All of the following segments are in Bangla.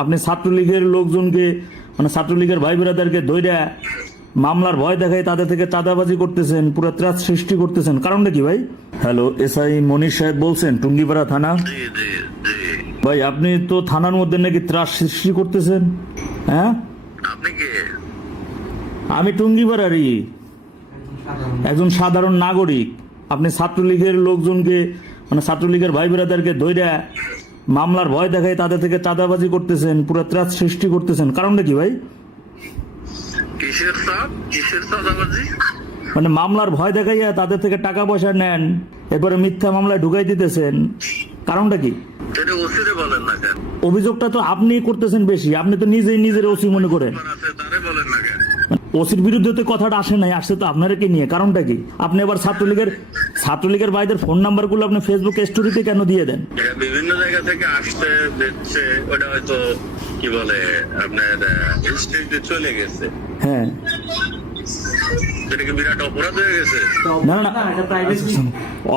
আপনি ছাত্রলীগের লোকজনকে মানে ছাত্রলীগের ভাই বোনেদেরকে ধইরা মামলার ভয় দেখায় তাদের থেকে চাঁদাবাজি করতেছেন, পুরো ত্রাস সৃষ্টি করতেছেন, কারণটা কি ভাই? হ্যালো, এসআই মনির সাহেব বলছেন, টুঙ্গিপাড়া থানা। ভাই আপনি তো থানার মধ্যে নাকি ত্রাস সৃষ্টি করতেছেন, হ্যাঁ? আপনি কে? আমি টুঙ্গিপাড়ারই একজন সাধারণ নাগরিক। আপনি ছাত্রলীগের লোকজনকে মানে ছাত্রলীগের ভাই বোনেদেরকে ধইরা মামলার ভয় দেখায় তাদের থেকে চাঁদাবাজি করতেছেন, পুরো ত্রাস সৃষ্টি করতেছেন, কারণটা কি ভাই? কিসের চাপ? কিসের চাঁদাবাজি? মানে মামলার ভয় দেখাইয়া তাদের থেকে টাকা পয়সা নেন, এরপরে মিথ্যা মামলায় ঢুকাই দিতেছেন, কারণটা কি? এটা ওসিরে বলেন না কেন? অভিযোগটা তো আপনি করতেছেন বেশি, আপনি তো নিজেই নিজের ওসি মনে করেন। আছে তারে বলেন না কেন? ওসির বিরুদ্ধে তো কথাটা আসে নাই, আসছে তো আপনারা কি নিয়ে, কারণটা কি? আপনি আবার ছাত্রলীগের ভাইদের ফোন নাম্বার গুলো আপনি ফেসবুক স্টোরিতে কেন দিয়ে দেন? এটা বিভিন্ন জায়গা থেকে আসতে দিচ্ছে, ওটা হয়তো কি বলে আপনার স্টেজে চলে গেছে। হ্যাঁ, এটা কি বিরাট অপরাধ হয়ে গেছে? না না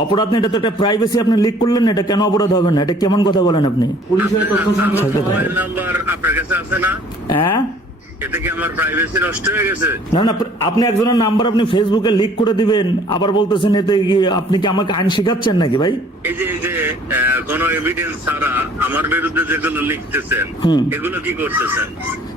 অপরাধ না, এটা তো একটা প্রাইভেসি। আপনি লিক করলেন না, এটা কেন অপরাধ হবে না? এটা কেমন কথা বলেন আপনি? পুলিশের তথ্য সংগ্রহ মোবাইল নাম্বার আপনার কাছে আছে না? হ্যাঁ, এতে কি আমার প্রাইভেসি নষ্ট হয়ে গেছে? না না, আপনি একজনের নাম্বার আপনি ফেসবুকে লিক করে দিবেন, আবার বলতেছেন এতে কি আপনি কি আমাকে আইন শেখাচ্ছেন নাকি ভাই? এই যে কোন এভিডেন্স ছাড়া আমার বিরুদ্ধে যেগুলো লিখতেছেন এগুলো কি করতেছেন?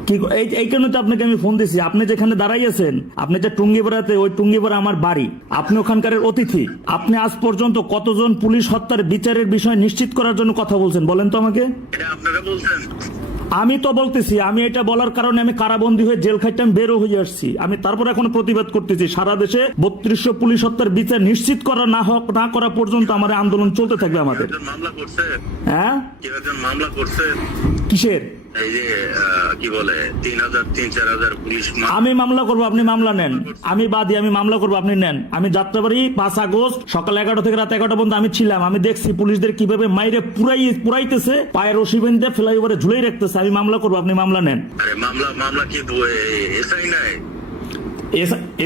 কি এই কারণে তো আপনাকে আমি ফোন দিছি। আপনি যেখানে দাঁড়াই আছেন, আপনি যে টুঙ্গিপাড়াতে, ওই টুঙ্গিপাড়া আমার বাড়ি, আপনি ওখানকার অতিথি। আপনি আজ পর্যন্ত কতজন পুলিশ হত্যার বিচারের বিষয় নিশ্চিত করার জন্য কথা বলছেন বলেন তো আমাকে? এটা আপনারা বলছেন? আমি তো বলতেছি, আমি এটা বলার কারণে আমি কারাবন্দী হয়ে জেল খাইতে আমি বেরো হয়ে আসছি। আমি তারপর এখন প্রতিবাদ করতেছি, সারা দেশে 3200 পুলিশ হত্যার বিচার নিশ্চিত করা না করা পর্যন্ত আমার আন্দোলন চলতে থাকবে আমাদের। মামলা করছে? হ্যাঁ, কেউ একজন মামলা করছে? কিসের? এই যে কি বলে 3000-4000 পুলিশ আমি মামলা করবো, আপনি মামলা নেন। আমি বাদী, আমি মামলা করবো, আপনি নেন। আমি যাত্রাবাড়ি 5 আগস্ট সকাল 11টা থেকে রাত 11টা পর্যন্ত আমি ছিলাম। আমি দেখছি পুলিশদের কিভাবে মাইরে পুরাইতেছে, পায়ের রশি বেঁধে ফ্লাইওভারে ঝুলাই রাখতেছে। আমি মামলা করবো, আপনি মামলা নেন। আরে মামলা কি এসআই নাই?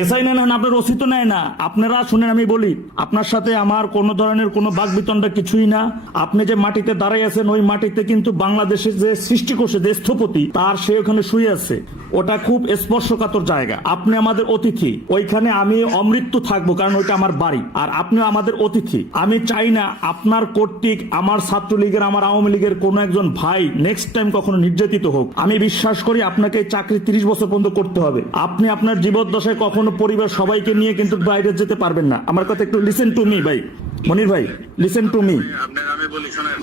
এসআই নেন, আপনার ওসি তো নেয় না। আপনারা শুনেন, আমি বলি, আপনার সাথে আমার কোনো ধরনের কোনো বাকবিতণ্ডা কিছুই না। আপনি যে মাটিতে দাঁড়াই আছেন, ওই মাটিতে কিন্তু বাংলাদেশের যে সৃষ্টি করছে, যে স্থপতি, তার সে ওখানে শুয়ে আছে। ওটা খুব স্পর্শকাতর জায়গা। আপনি আমাদের অতিথি, ওইখানে আমি অমৃত্যু থাকবো, কারণ ওইটা আমার বাড়ি, আর আপনি আমাদের অতিথি। আমি চাই না আপনার কর্তৃক আমার ছাত্রলীগের, আমার আওয়ামী লীগের কোনো একজন ভাই নেক্সট টাইম কখনো নির্যাতিত হোক। আমি বিশ্বাস করি আপনাকে এই চাকরি 30 বছর পর্যন্ত করতে হবে। আপনি আপনার জীবদ্দশায় কখনো পরিবার সবাইকে নিয়ে কিন্তু বাইরে যেতে পারবেন না। আমার কথা একটু লিসেন টু মি ভাই, মনির ভাই, লিসেন টু মি। আপনার আমি বলি শোনেন,